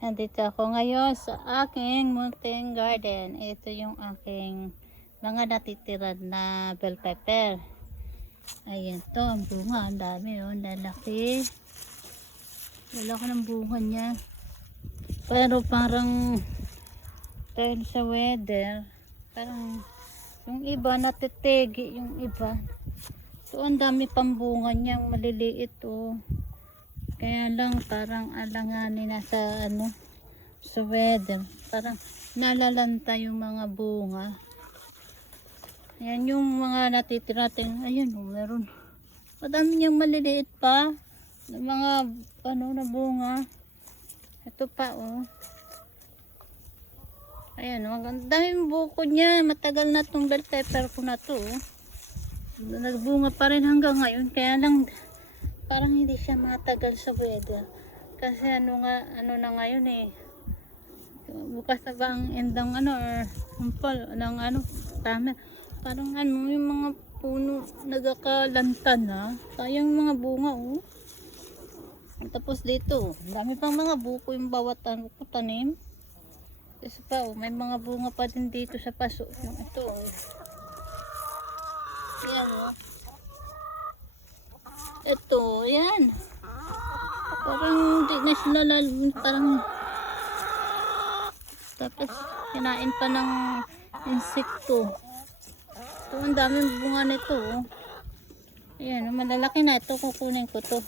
Nandito ako ngayon sa aking munting garden. Ito yung aking mga natitira na bell pepper. Ayan to, ang bunga. Ang dami oh, lalaki. Lalaki ng bunga niya. Pero parang dahil sa weather, parang yung iba natitigi, yung iba. So ang dami pang bunga niyang maliliit oh. Kaya lang parang alanganin na sa ano, sa weather. Parang nalalanta yung mga bunga. Ayan yung mga natitira. Ayan oh, meron. Madami niyang maliliit pa. Yung mga ano na bunga. Ito pa oh. Ayan oh, ang daming buko niya. Matagal na tong bell pepper ko na to oh. Nagbunga pa rin hanggang ngayon. Kaya lang parang hindi siya matagal sa weather. Kasi ano na ngayon eh. Bukas na ba ang endang ano or umpal ng ano, tama. Parang ano yung mga puno nagkakalanta na. Sayang mga bunga oh. Tapos dito, dami pang mga buko yung bawat ano ko tanim. Kasi pa oh, may mga bunga pa din dito sa paso. Yung ito oh. Yan oh. Ito, yan. Parang di na sila parang tapos kinain pa ng insekto. Ito, ang daming bunga nito oh. Ayan, malalaki na ito. Kukunin ko to.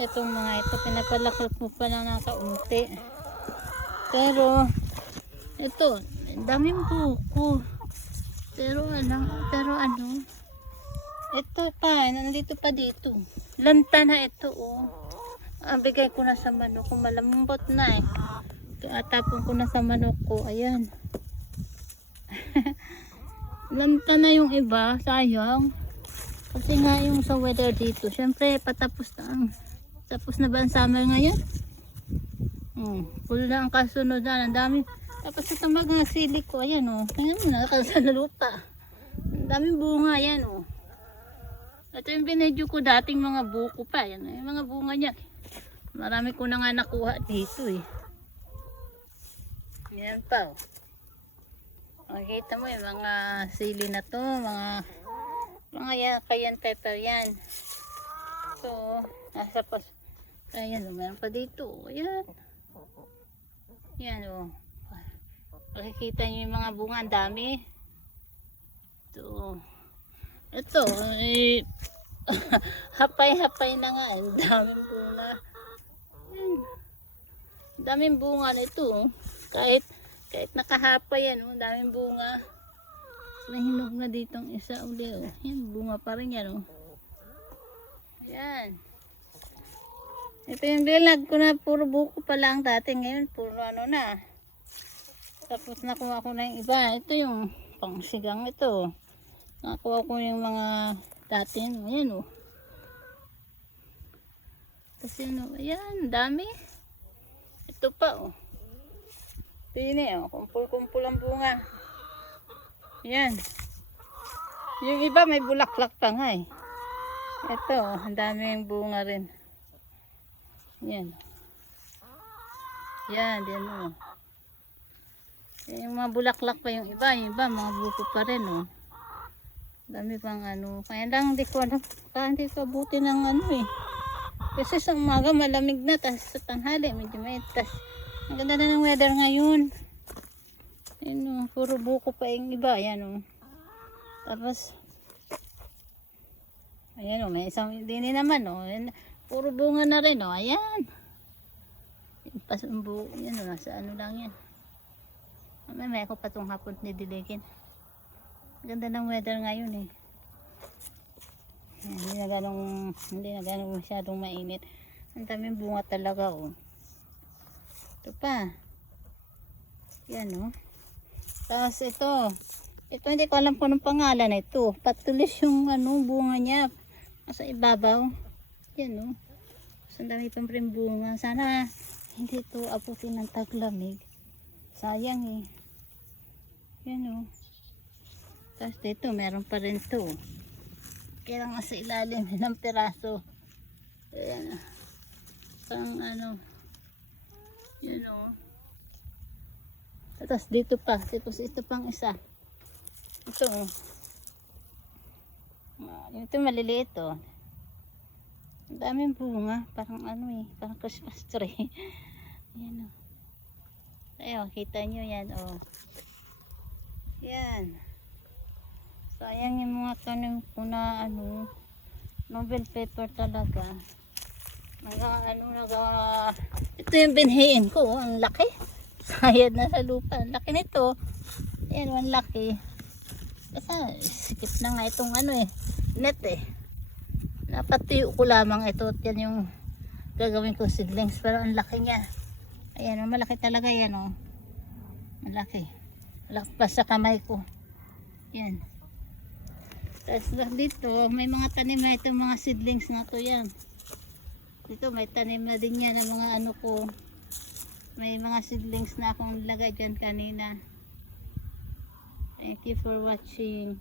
Itong mga ito, pinapalaki mo pa lang ng kaunti. Pero ito, ang daming buko. Pero ano, ito pa, nandito pa dito. Lanta na ito oh. Bigay ko na sa manok ko, malambot na eh. Tapon ko na sa manok ko, ayan. Lanta na yung iba, sayang. Kasi nga yung sa weather dito, syempre patapos na ba ang summer ngayon? Full na ang kasunod na, ang dami. Tapos ito mga sili ko, ayan oh. Tingnan mo, nakakasa na lupa. Ang daming bunga, ayan oh. Ito yung binedyo ko dating mga buko pa. Yan, yung mga bunga niya. Marami ko na nga nakuha dito eh. Yan pa oh. Makikita mo yung mga sili na to. Mga cayenne pepper yan. So, nasa pas. Ayan oh, meron pa dito. Ayan. Yan oh. Makikita nyo yung mga bunga. Ang dami. Ito eh, hapay-hapay na nga. Ang daming bunga. Daming bunga nito. Kahit nakahapay yan. Oh, daming bunga. Nahinog na ditong isa uli. Oh. Yan, bunga pa rin yan. Oh. Ayan. Ito yung bilag ko na puro buko pa lang dati. Ngayon puro ano na. Tapos nakuha ko na yung iba. Ito yung pangsigang ito. Nakuha ko yung mga dati. Ayan oh. Kasi ano, ayan, dami. Ito pa oh. Pini oh, kumpul-kumpul ang bunga. Ayan. Yung iba may bulaklak pa nga eh. Ito, oh, ang daming bunga rin. Ayan. Ayan, din oh. Yung mga bulaklak pa yung iba mga buko pa rin oh. Dami pang ano, kaya lang hindi ko alam, hindi ko abuti ng ano eh. Kasi sa umaga malamig na, tas sa tanghali medyo mainit. Tas ang ganda na ng weather ngayon. Ayun o, puro buko pa yung iba, ayan o. Tapos ayan o, may isang dini naman o. Puro bunga na rin o, ayan. Yan o, nasa ano lang yan. May ako pa itong hapon nidiligin. Ganda ng weather ngayon eh. Hindi na ganong masyadong mainit. Ang daming bunga talaga oh. Ito pa. Yan oh. Tapos ito hindi ko alam kung anong pangalan na ito. Patulis yung ano, bunga niya. Nasa ibabaw. Yan oh. Ang dami pang rin bunga. Sana hindi ito abutin ng taglamig. Sayang eh. Yan oh. Tapos dito meron pa rin to. Kaya nga sa ilalim ng piraso. Ayan. Pang ano. Yun Ayan o. Tapos dito pa. Tapos ito pang isa. Ito o. Ito maliliit o. Ang daming bunga. Parang ano eh. Parang Christmas tree. Ayan o. Ayun, kita nyo yan o. Yan. So ayan yung mga tanim ko na ano. Novel pepper talaga. Ito yung binhiin ko. Ang laki. Sayad na sa lupa. Ang laki nito. Ayan, ang laki. Kasi sikip na nga itong ano eh. Net eh. Napatiyo ko lamang ito. At yan yung gagawin ko seedlings. Pero ang laki niya. Ayan, malaki talaga yan oh. Malaki. Malaki pa sa kamay ko. Yan. Tapos dito, may mga tanim na itong mga seedlings na to yan. Dito may tanim na din yan ng mga ano ko. May mga seedlings na akong nilagay dyan kanina. Thank you for watching.